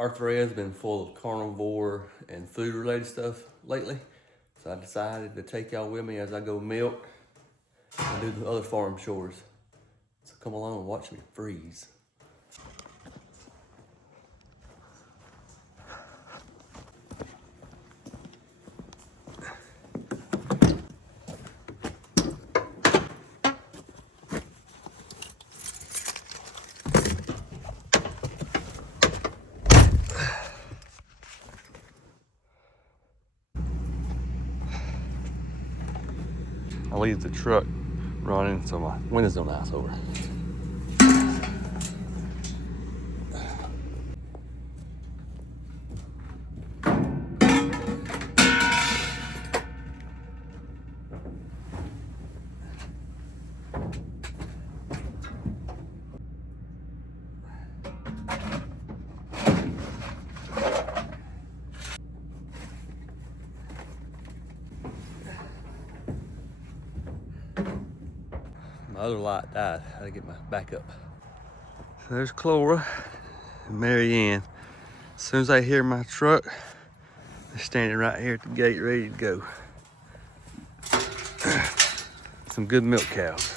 Our thread's been full of carnivore and food related stuff lately. So I decided to take y'all with me as I go milk and do the other farm chores. So come along and watch me freeze. I leave the truck running so my windows don't ice over. My other light died. I had to get my backup. So there's Clara and Marianne. As soon as they hear my truck, they're standing right here at the gate ready to go. Some good milk cows.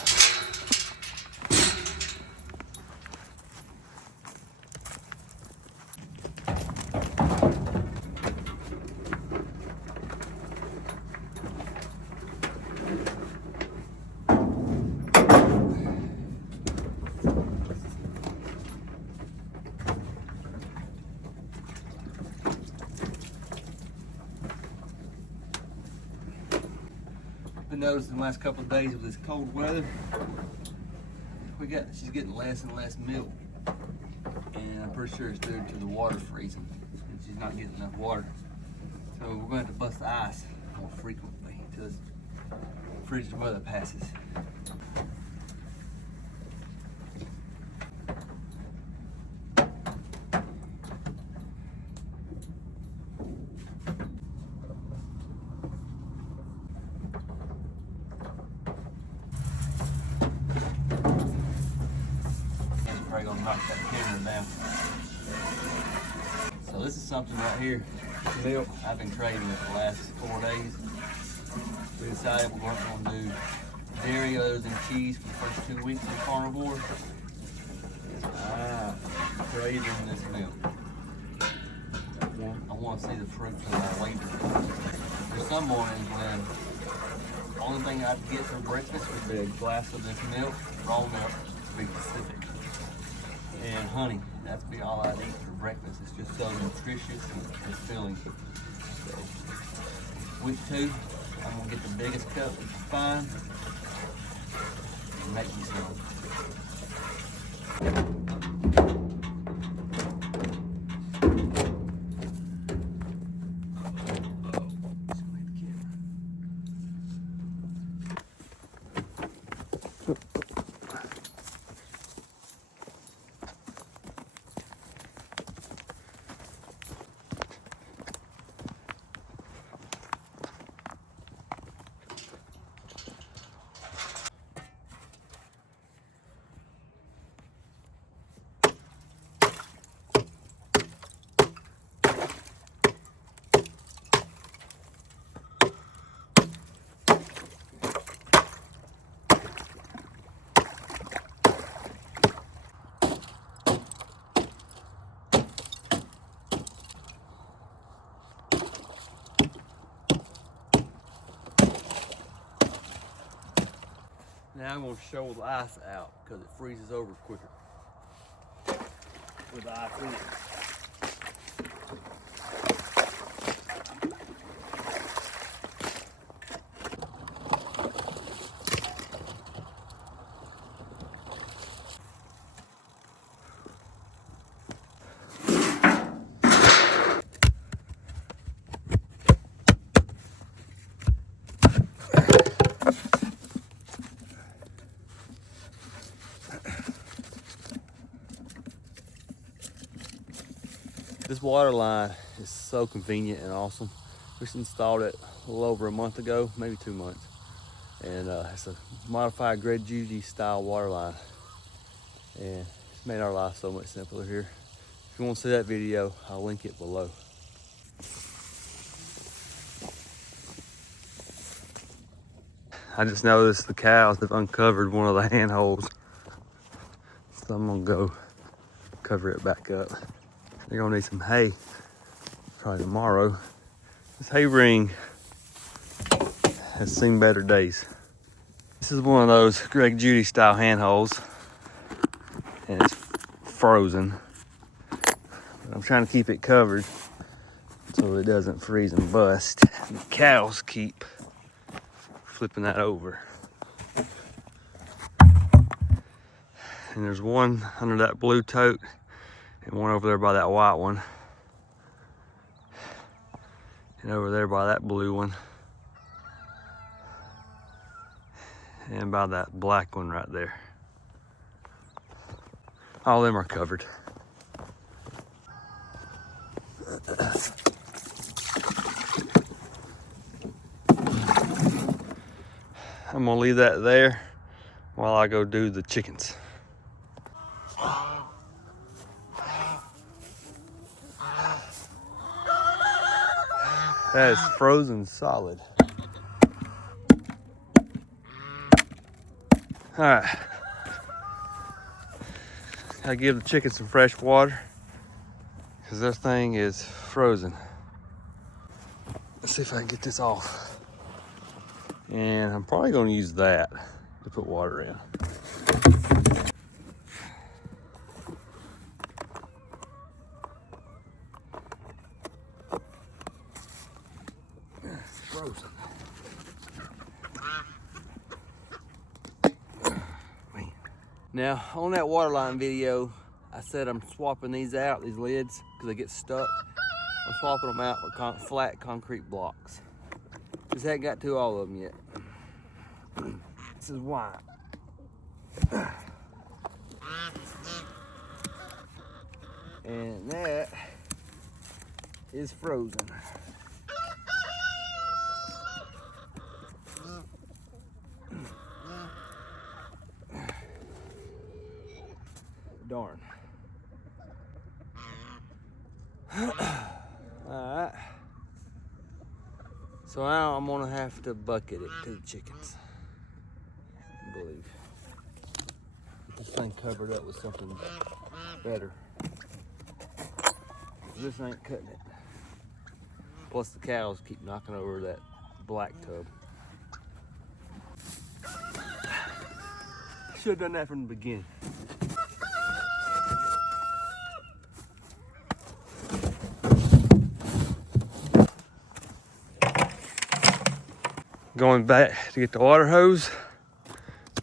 Been noticing the last couple of days of this cold weather, she's getting less and less milk, and I'm pretty sure it's due to the water freezing, and she's not getting enough water. So we're going to have to bust the ice more frequently until this frigid weather passes. Probably gonna knock that camera down. So this is something right here, milk. I've been craving it the last 4 days. We decided we weren't gonna do dairy other than cheese for the first 2 weeks of carnivore. I'm craving this milk. I want to see the fruits of my labor. There's some mornings when the only thing I'd get for breakfast would be a glass of this milk, raw milk, to be specific, and honey. That's be all I'd eat for breakfast. It's just so nutritious and filling. So, week 2, I'm gonna get the biggest cup we can find and make me some. Now I'm going to show the ice out because it freezes over quicker with the ice in it. This water line is so convenient and awesome. We just installed it a little over a month ago, maybe 2 months. And it's a modified Grade Judy style water line. And it's made our life so much simpler here. If you want to see that video, I'll link it below. I just noticed the cows have uncovered one of the handholds. So I'm gonna go cover it back up. They're gonna need some hay probably tomorrow. This hay ring has seen better days. This is one of those Greg Judy style handholds, and it's frozen. But I'm trying to keep it covered so it doesn't freeze and bust. And the cows keep flipping that over. And there's one under that blue tote and one over there by that white one. And over there by that blue one. And by that black one right there. All of them are covered. I'm gonna leave that there while I go do the chickens. That is frozen solid. All right. I give the chickens some fresh water because this thing is frozen. Let's see if I can get this off. And I'm probably gonna use that to put water in. It's frozen. Now, on that water line video, I said I'm swapping these out, these lids, because they get stuck. I'm swapping them out with flat concrete blocks. Just haven't got to all of them yet. This is why. And that is frozen. Darn. Alright. So now I'm gonna have to bucket it to the chickens. I believe. Get this thing covered up with something better. This ain't cutting it. Plus the cows keep knocking over that black tub. Should have done that from the beginning. Going back to get the water hose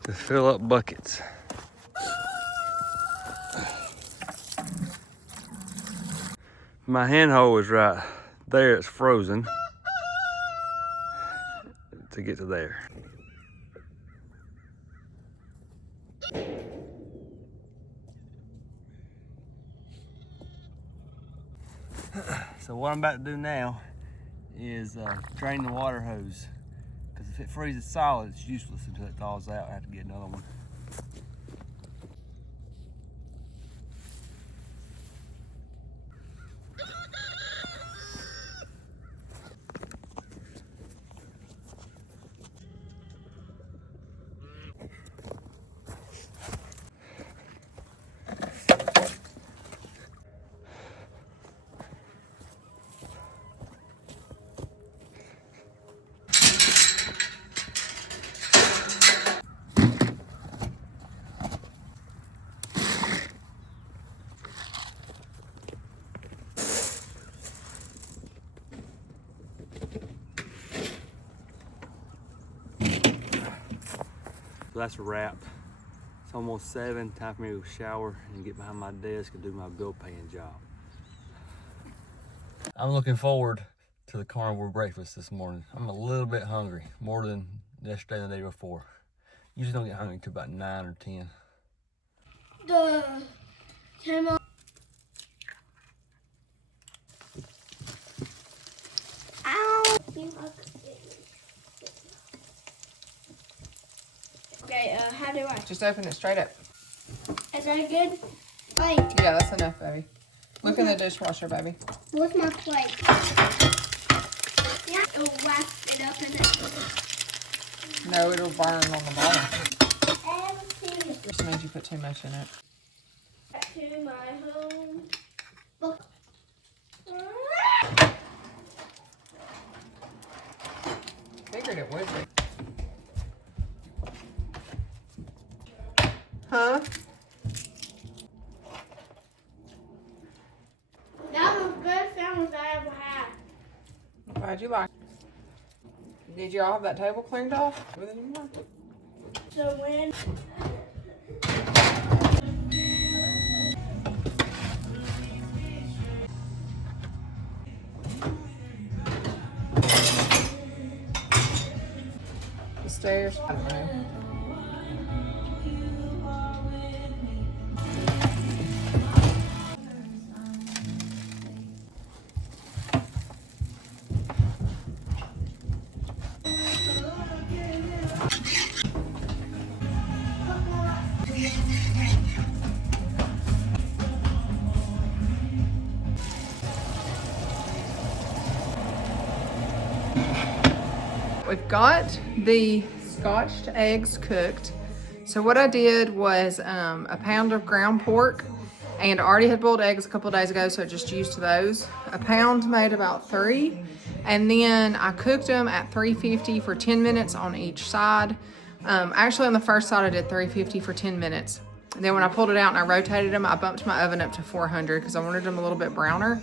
to fill up buckets. My handhole is right there, it's frozen to get to there. So what I'm about to do now is drain the water hose, because if it freezes solid, it's useless until it thaws out. I have to get another one. So that's a wrap. It's almost 7, time for me to shower and get behind my desk and do my bill paying job. I'm looking forward to the carnivore breakfast this morning. I'm a little bit hungry, more than yesterday and the day before. Usually don't get hungry until about 9 or 10. Ow! Okay, how do I? Just open it straight up. Is that good? Like, Yeah, that's enough, baby. Look in the dishwasher, baby. Where's my plate? Yeah, it'll wrap it up in it. No, it'll burn on the bottom. Everything Just means you put too much in it. to my home. Look. Figured it would be. Huh? That was good sounds I ever had. Glad you like it. Did you all have that table cleaned off? With any more? So when The stairs? I don't know. We've got the scotched eggs cooked. So what I did was a pound of ground pork, and I already had boiled eggs a couple of days ago, so I just used those. A pound made about 3, and then I cooked them at 350 for 10 minutes on each side. Actually on the first side I did 350 for 10 minutes. And then when I pulled it out and I rotated them, I bumped my oven up to 400 because I wanted them a little bit browner.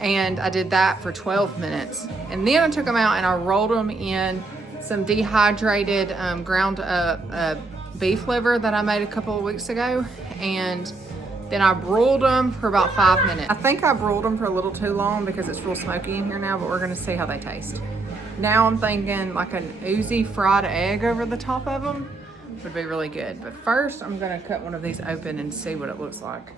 And I did that for 12 minutes. And then I took them out and I rolled them in some dehydrated ground up beef liver that I made a couple of weeks ago. And then I broiled them for about 5 minutes. I think I broiled them for a little too long because it's real smoky in here now, but we're gonna see how they taste. Now I'm thinking like an oozy fried egg over the top of them would be really good. But first I'm gonna cut one of these open and see what it looks like.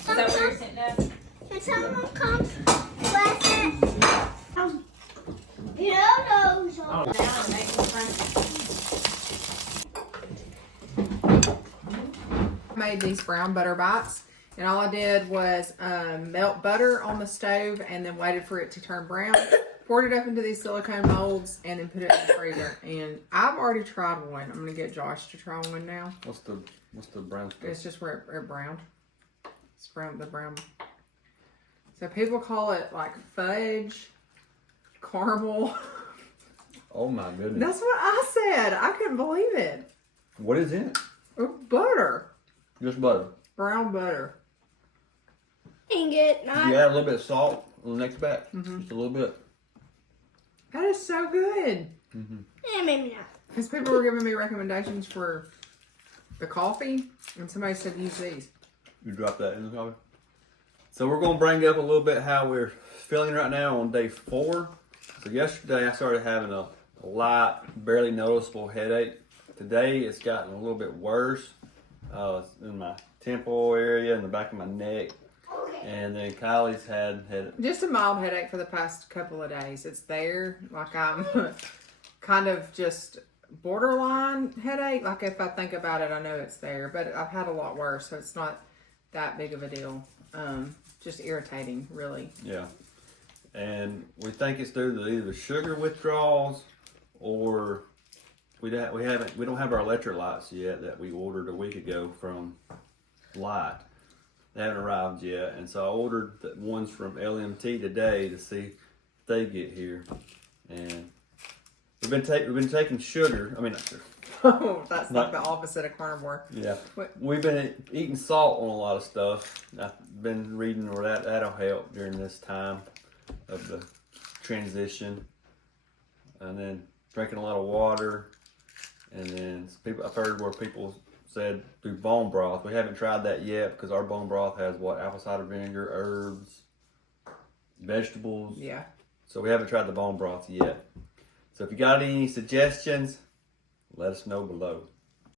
Is that where you're sitting at? Can someone come bless it? You know those are Down and make some friends. I made these brown butter bites, and all I did was melt butter on the stove and then waited for it to turn brown. Poured it up into these silicone molds and then put it in the freezer. And I've already tried one. I'm gonna get Josh to try one now. What's the brown stuff? It's just where it browned. It's brown, the brown. So people call it like fudge, caramel. Oh my goodness. That's what I said. I couldn't believe it. What is in it? Butter. Just butter. Brown butter. Dang it, You not. add a little bit of salt on the next batch. Mm-hmm. Just a little bit. That is so good. Yeah, maybe not. Because people were giving me recommendations for the coffee, and somebody said use these. You drop that in the coffee. So we're going to bring up a little bit how we're feeling right now on day 4. So yesterday I started having a light, barely noticeable headache. Today it's gotten a little bit worse in my temple area, in the back of my neck. And then Kylie's had Just a mild headache for the past couple of days. It's there. Like I'm kind of just borderline headache. Like if I think about it, I know it's there. But I've had a lot worse, so it's not that big of a deal. Just irritating, really. Yeah. And we think it's due to either sugar withdrawals or we don't have our electrolytes yet that we ordered a week ago from Light. They haven't arrived yet, and so I ordered the ones from LMT today to see if they get here. And we've been taking sugar. I mean, not sugar. Oh, that's like the opposite of carnivore. Yeah. What? We've been eating salt on a lot of stuff. I've been reading where that'll help during this time of the transition. And then drinking a lot of water. And then I've heard where people said do bone broth. We haven't tried that yet because our bone broth has apple cider vinegar, herbs, vegetables. Yeah. So we haven't tried the bone broth yet. So if you got any suggestions, let us know below.